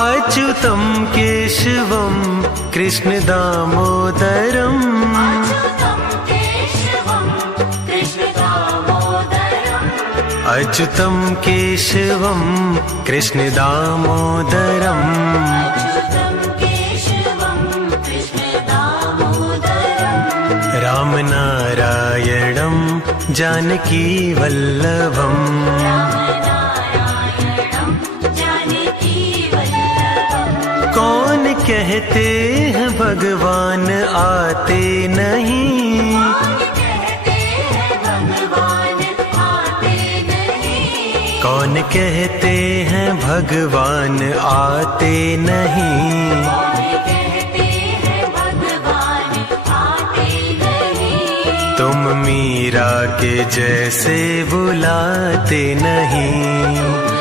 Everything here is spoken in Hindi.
अच्युतं केशवं कृष्ण दामोदरम् अच्युतं केशवं कृष्ण दामोदरम् राम नारायणं जानकी वल्लभम् कौन कहते हैं भगवान आते नहीं, कौन कहते हैं भगवान आते नहीं। तुम मीरा के जैसे बुलाते नहीं।